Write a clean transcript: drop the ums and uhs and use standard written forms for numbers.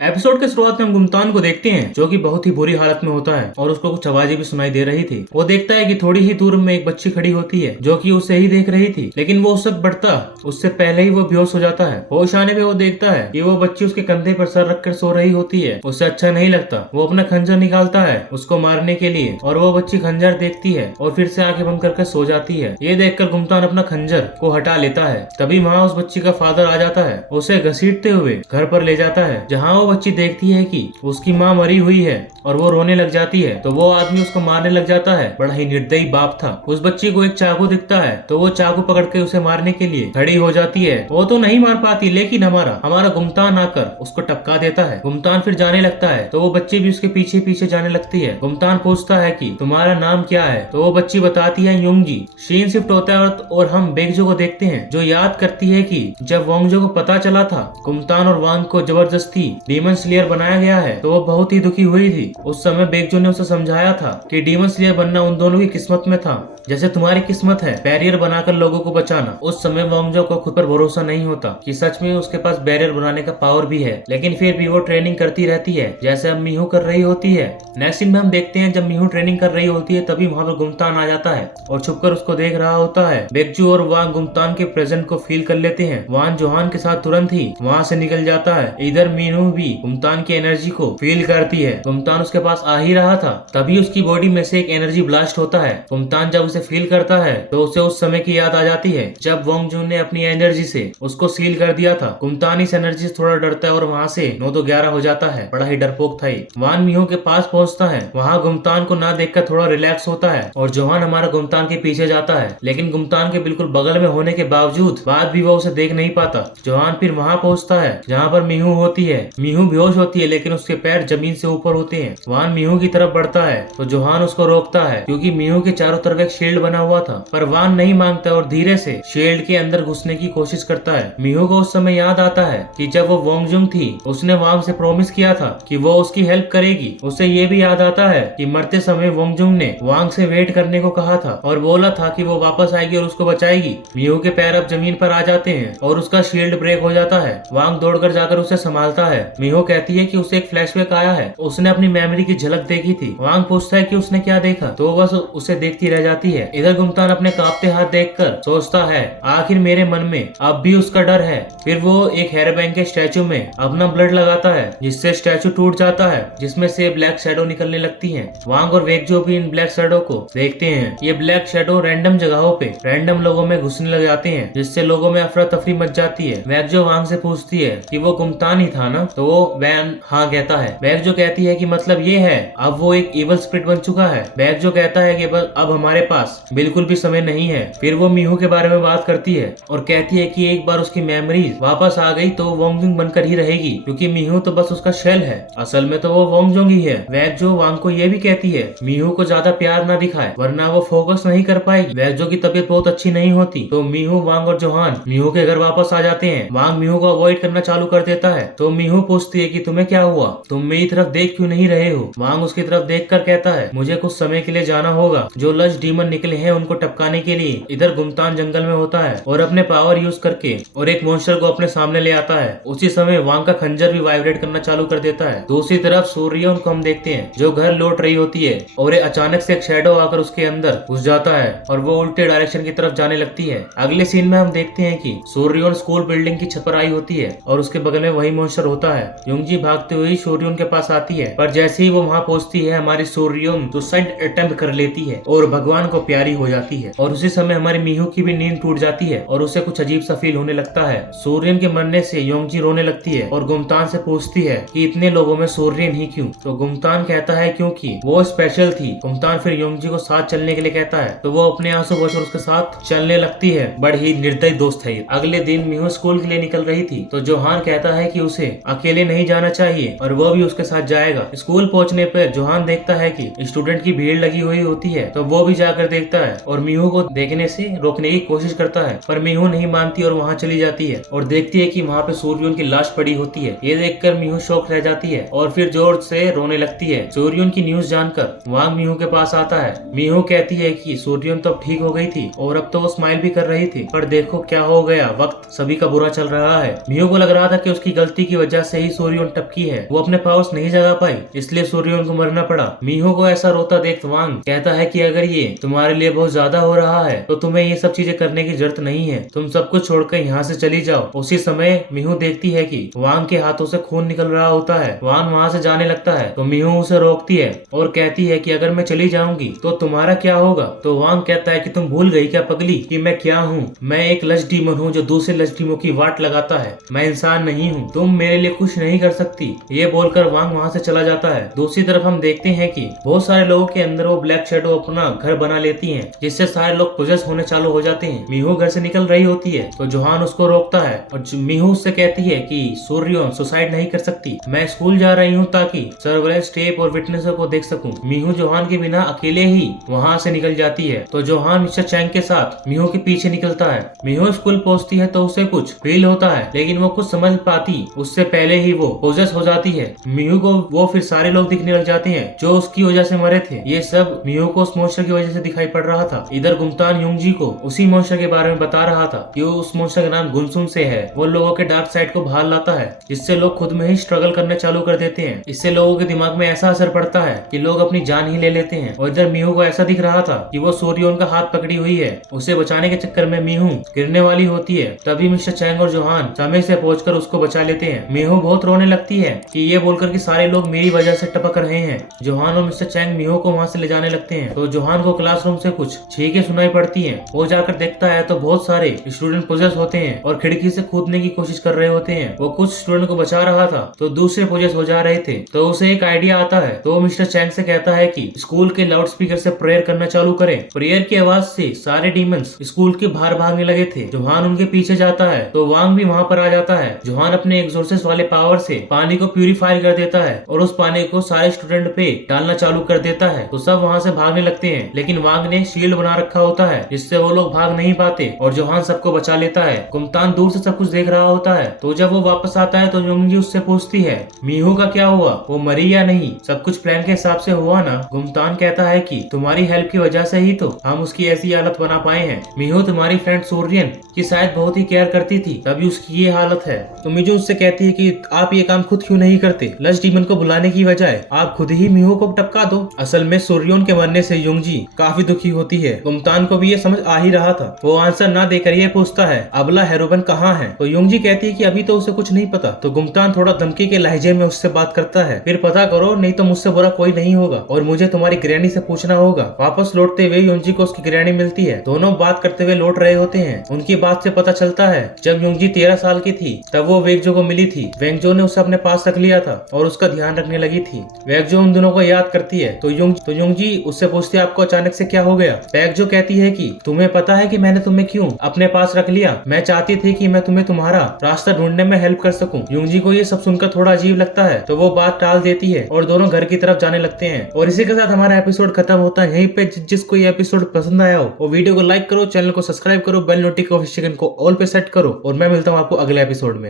Episode के शुरुआत में हम गुमतान को देखते हैं जो कि बहुत ही बुरी हालत में होता है और उसको कुछ आवाजें भी सुनाई दे रही थी। वो देखता है कि थोड़ी ही दूर में एक बच्ची खड़ी होती है जो कि उसे ही देख रही थी, लेकिन वो उस वक्त बढ़ता उससे पहले ही वो बेहोश हो जाता है। होश आने पे वो देखता है कि वो बच्ची उसके कंधे पर सर रखकर सो रही होती है। उसे अच्छा नहीं लगता। वो अपना खंजर निकालता है उसको मारने के लिए और वो बच्ची खंजर देखती है और फिर से आंखें बंद करके सो जाती है। ये देखकर गुमतान अपना खंजर को हटा लेता है। तभी वहाँ उस बच्ची का फादर आ जाता है, उसे घसीटते हुए घर पर ले जाता है, जहाँ वो बच्ची देखती है कि उसकी माँ मरी हुई है और वो रोने लग जाती है। तो वो आदमी उसको मारने लग जाता है। बड़ा ही निर्दयी बाप था। उस बच्ची को एक चाकू दिखता है तो वो चाकू पकड़ के उसे मारने के लिए खड़ी हो जाती है। वो तो नहीं मार पाती, लेकिन हमारा गुमतान आकर उसको टपका देता है। गुमतान फिर जाने लगता है तो वो बच्ची भी उसके पीछे पीछे जाने लगती है। गुमतान पूछता है कि तुम्हारा नाम क्या है, तो वो बच्ची बताती है योंगजी। सीन शिफ्ट होता है और हम बेगजो को देखते हैं जो याद करती है कि जब वोंगजो को पता चला था गुमतान और वांग को जबरदस्ती डीमन स्लेयर बनाया गया है तो वो बहुत ही दुखी हुई थी। उस समय बेगजो ने उसे समझाया था कि डीमन स्लेयर बनना उन दोनों की किस्मत में था, जैसे तुम्हारी किस्मत है बैरियर बनाकर लोगों को बचाना। उस समय वोंगजो को खुद पर भरोसा नहीं होता कि सच में उसके पास बैरियर बनाने का पावर भी है, लेकिन फिर भी वो ट्रेनिंग करती रहती है जैसे अब मीहू कर रही होती है। नेक्स्ट सीन में हम देखते हैं जब मीहू ट्रेनिंग कर रही होती है तभी वहाँ पर गुमतान आ जाता है और छुपकर उसको देख रहा होता है। बेगजू और वांग गुमतान के प्रेजेंट को फील कर लेते हैं। वांग जोहान के साथ तुरंत ही वहाँ से निकल जाता है। इधर मीनू भी गुमतान की एनर्जी को फील करती है। गुमतान उसके पास आ ही रहा था तभी उसकी बॉडी में से एक एनर्जी ब्लास्ट होता है। गुमतान जब उसे फील करता है तो उसे उस समय की याद आ जाती है जब वोंगजू ने अपनी एनर्जी से उसको सील कर दिया था। गुमतान इस एनर्जी से थोड़ा डरता है और वहाँ से 9-11 हो जाता है। बड़ा ही डरपोक था ये। वान मीहू के पास पहुँचता है। वहाँ गुमतान को ना देखकर थोड़ा रिलैक्स होता है और जोहान हमारा गुमतान के पीछे जाता है, लेकिन गुमतान के बिल्कुल बगल में होने के बावजूद बाद भी वो उसे देख नहीं पाता। जोहान फिर वहाँ पहुँचता है जहाँ पर मीहू होती है। मीहू बेहोश होती है लेकिन उसके पैर जमीन से ऊपर होते हैं। वान मीहू की तरफ बढ़ता है तो जोहान उसको रोकता है क्योंकि मीहू के चारों तरफ एक शील्ड बना हुआ था, पर वान नहीं मांगता और धीरे से शील्ड के अंदर घुसने की कोशिश करता है। मीहू को उस समय याद आता है कि जब वो वोंगजुंग थी उसने वांग से प्रॉमिस किया था कि वो उसकी हेल्प करेगी। उसे ये भी याद आता है कि मरते समय वोंगजुंग ने वांग से वेट करने को कहा था और बोला था कि वो वापस आएगी और उसको बचाएगी। मीहू के पैर अब जमीन पर आ जाते हैं और उसका शील्ड ब्रेक हो जाता है। वांग दौड़कर जाकर उसे संभालता है। मीहू कहती है कि उसे एक फ्लैशबैक आया है, उसने अपनी मेमोरी की झलक देखी थी। वांग पूछता है कि उसने क्या देखा, तो वो बस उसे देखती रह जाती है। इधर गुमतान अपने कांपते हाथ देखकर सोचता है आखिर मेरे मन में अब भी उसका डर है। फिर वो एक हेयर बैंक के स्टैचू में अपना ब्लड लगाता है जिससे स्टैचू टूट जाता है, जिसमें से ब्लैक शैडो निकलने लगती हैं। वांग और वेगजो भी इन ब्लैक शैडो को देखते हैं। ये ब्लैक शैडो रैंडम जगहों पे रैंडम लोगों में घुसने लग जाते हैं जिससे लोगों में अफरा तफरी मच जाती है। वेगजो वांग से पूछती है कि वो गुमतान ही था ना, तो वो वैन हाँ कहता है। वेगजो कहती है कि मतलब ये है अब वो एक इवल स्पिरिट बन चुका है। वेगजो कहता है कि बस अब हमारे पास बिल्कुल भी समय नहीं है। फिर वो मीहू के बारे में बात करती है और कहती है कि एक बार उसकी मेमोरीज वापस आ गई तो वोंगजुंग बनकर ही रहेगी, क्योंकि मीहू तो बस उसका शेल है, असल में तो वो वोंगजुंग ही है। वेगजो वांग को ये भी कहती है मीहू को ज्यादा प्यार ना दिखाए वरना वो फोकस नहीं कर पाएगी। वेगजो की तबीयत बहुत अच्छी नहीं होती तो मीहू, वांग और जोहान मीहू के घर वापस आ जाते हैं। वांग मीहू को अवॉइड करना चालू कर देता है तो मीहू पूछती है कि तुम्हें क्या हुआ, तुम मेरी तरफ देख क्यों नहीं रहे हो। वांग उसकी तरफ देख कर कहता है मुझे कुछ समय के लिए जाना होगा, जो लश डीमन निकले हैं उनको टपकाने के लिए। इधर गुमतान जंगल में होता है और अपने पावर यूज करके और एक मॉन्स्टर को अपने सामने ले आता है। उसी समय वांग का खंजर भी वाइब्रेट करना चालू कर देता है। दूसरी तरफ सूर्योन को हम देखते हैं जो घर लौट रही होती है और अचानक से एक शैडो आकर उसके अंदर घुस जाता है और वो उल्टे डायरेक्शन की तरफ जाने लगती है। अगले सीन में हम देखते हैं कि सूर्योन स्कूल बिल्डिंग की छत पर आई होती है और उसके बगल में वही मॉन्स्टर होता है। युंगजी भागते हुए सूर्योन के पास आती है, पर जैसे ही वो वहाँ पहुँचती है हमारी सूर्योन सुसाइड अटेम्प्ट कर लेती है और भगवान को प्यारी हो जाती है। और उसी समय हमारी मीहू की भी नींद टूट जाती है और उसे कुछ अजीब सा फील होने लगता है। सूर्यन के मरने से योंगजी रोने लगती है और गुमतान से पूछती है कि इतने लोगों में सूर्यन ही क्यों, तो गुमतान कहता है क्योंकि वो स्पेशल थी। गुमतान फिर योंगजी को साथ चलने के लिए कहता है तो वो अपने आंसू पोंछकर उसके साथ चलने लगती है। बड़ी ही निर्दयी दोस्त है ये। अगले दिन मीहू स्कूल के लिए निकल रही थी तो जोहान कहता है कि उसे अकेले नहीं जाना चाहिए और वो भी उसके साथ जाएगा। स्कूल पहुंचने पर जोहान देखता है कि स्टूडेंट की भीड़ लगी हुई होती है तो वो भी जाकर देखता है और मीहू को देखने से रोकने की कोशिश करता है, पर मीहू नहीं मानती और वहाँ चली जाती है और देखती है कि वहाँ पे सूर्योन की लाश पड़ी होती है। ये देखकर मीहू शॉक रह जाती है और फिर जोर से रोने लगती है। सूर्योन की न्यूज जानकर वांग मीहू के पास आता है। मीहू कहती है कि सूर्योन तो अब ठीक हो गई थी और अब तो वो स्माइल भी कर रही थी, पर देखो क्या हो गया, वक्त सभी का बुरा चल रहा है। मीहू को लग रहा था कि उसकी गलती की वजह से ही सूर्योन टपकी है, वो अपने पावर्स नहीं जगा पाई, इसलिए सूर्योन को मरना पड़ा। मीहू को ऐसा रोता देख वांग कहता है कि अगर ये तुम्हारे लिए बहुत ज्यादा हो रहा है तो तुम्हें ये सब चीजें करने की जरूरत नहीं है, तुम सब कुछ छोड़कर यहाँ से चली जाओ। उसी समय मीहू देखती है कि वांग के हाथों से खून निकल रहा होता है। वांग वहाँ से जाने लगता है तो मीहू उसे रोकती है और कहती है कि अगर मैं चली जाऊंगी तो तुम्हारा क्या होगा। तो वांग कहता है कि तुम भूल गई क्या पगली कि मैं क्या हूँ, मैं एक लश डीमन हूँ जो दूसरे लश डीमों की वाट लगाता है, मैं इंसान नहीं हूँ, तुम मेरे लिए कुछ नहीं कर सकती। ये बोलकर वांग वहाँ से चला जाता है। दूसरी तरफ हम देखते हैं कि बहुत सारे लोगों के अंदर वो ब्लैक शैडो अपना घर बना लेती है, जिससे सारे लोग पोजेस होने चालू हो जाते हैं। मीहू घर से निकल रही होती है तो जोहान उसको रोकता है और मीहू उससे कहती है कि सूर्योन सुसाइड नहीं कर सकती, मैं स्कूल जा रही हूँ ताकि सर्वेलेंस टेप और विटनेसों को देख सकूं। मीहू जोहान के बिना अकेले ही वहाँ से निकल जाती है तो जोहान मिस्टर चैंग के साथ मीहू के पीछे निकलता है। मीहू स्कूल पहुँचती है तो उसे कुछ फील होता है, लेकिन वो कुछ समझ पाती उससे पहले ही वो पोजेस हो जाती है। मीहू को वो फिर सारे लोग दिखने लग जाते हैं जो उसकी वजह से मरे थे। ये सब मीहू को उस मॉन्स्टर की वजह से दिखाई पड़ रहा था। इधर गुमतान युंगजी को उसी मॉन्स्टर के बारे में बता रहा था कि उस मॉन्स्टर का नाम गुनसुन से है। वो लोगों के डार्क साइड को बाहर लाता है, जिससे लोग खुद में ही स्ट्रगल करने चालू कर देते हैं। इससे लोगों के दिमाग में ऐसा असर पड़ता है कि लोग अपनी जान ही ले लेते हैं। और इधर मीहू को ऐसा दिख रहा था कि वो सूर्योन का हाथ पकड़ी हुई है, उसे बचाने के चक्कर में मीहू गिरने वाली होती है। तभी मिस्टर चैंग और जोहान समय से पहुंचकर उसको बचा लेते हैं। मीहू बहुत रोने लगती है कि ये बोलकर कि सारे लोग मेरी वजह से टपक रहे हैं। जोहान और मिस्टर चैंग मीहू को वहाँ से ले जाने लगते हैं तो जोहान को क्लासरूम से कुछ चीखें सुनाई पड़ती हैं। वो जाकर देखता है तो बहुत सारे स्टूडेंट पोजेस होते हैं और खिड़की से कूदने की कोशिश कर रहे होते हैं। वो कुछ स्टूडेंट को बचा रहा था तो दूसरे पोजेस हो जा रहे थे। तो उसे एक आइडिया आता है तो वो मिस्टर चैंग से कहता है कि स्कूल के लाउड स्पीकर से प्रेयर करना चालू करें। प्रेयर की आवाज से सारे डीमंस स्कूल के बाहर भागने लगे थे। जोहान उनके पीछे जाता है तो वांग भी वहाँ पर आ जाता है। जोहान अपने एक्सोर्सिस वाले पावर से पानी को प्यूरिफाई कर देता है और उस पानी को सारे स्टूडेंट पे डालना चालू कर देता है तो सब वहाँ से भागने लगते हैं। लेकिन वांग ने शील्ड बना रखा होता है जिससे वो लोग भाग नहीं पाते और जोहान सबको बचा लेता है। गुमतान दूर से सब कुछ देख रहा होता है तो जब वो वापस आता है तो युंगजी उससे पूछती है मीहू का क्या हुआ, वो मरी या नहीं, सब कुछ प्लान के हिसाब से हुआ ना। गुमतान कहता है कि तुम्हारी हेल्प की वजह से ही तो हम उसकी ऐसी हालत बना पाए हैं। मीहू तुम्हारी फ्रेंड सूर्यन की शायद बहुत ही केयर करती थी तभी उसकी ये हालत है। तो मीजू उससे कहती है कि आप ये काम खुद क्यों नहीं करते, लश डीमन को बुलाने की बजाय आप खुद ही मीहू को टपका दो। असल में सूर्योन के मरने से युंगजी काफी दुखी होती है। गुमतान को भी ये समझ आ ही रहा था। वो आंसर ना देकर ये पूछता है अबला हेरोबन कहाँ है। तो युंगजी कहती है कि अभी तो उसे कुछ नहीं पता। तो गुमतान थोड़ा धमकी के लहजे में उससे बात करता है, फिर पता करो नहीं तो मुझसे बुरा कोई नहीं होगा और मुझे तुम्हारी ग्रैनी से पूछना होगा। वापस लौटते हुए युंगजी को उसकी ग्रैनी मिलती है। दोनों बात करते हुए लौट रहे होते हैं। उनकी बात से पता चलता है जब युंगजी 13 साल की थी तब वो वेंगजो को मिली थी। वेंगजो ने उसे अपने पास रख लिया था और उसका ध्यान रखने लगी थी। वेंगजो उन दोनों को याद करती है तो युंगजी उससे पूछती है आपको अचानक से क्या हो गया। वेंगजो कहती है कि तुम्हें पता है कि मैंने तुम्हें क्यों अपने पास रख लिया, मैं चाहती थी कि मैं तुम्हें तुम्हारा रास्ता ढूंढने में हेल्प कर सकूं। युंगजी को ये सब सुनकर थोड़ा अजीब लगता है तो वो बात टाल देती है और दोनों घर की तरफ जाने लगते हैं। और इसी के साथ हमारा एपिसोड खत्म होता है। यहीं पे जिसको ये एपिसोड पसंद आया हो वो वीडियो को लाइक करो, चैनल को सब्सक्राइब करो, बेल नोटिफिकेशन को ऑल पे सेट करो और मैं मिलता हूँ आपको अगले एपिसोड में।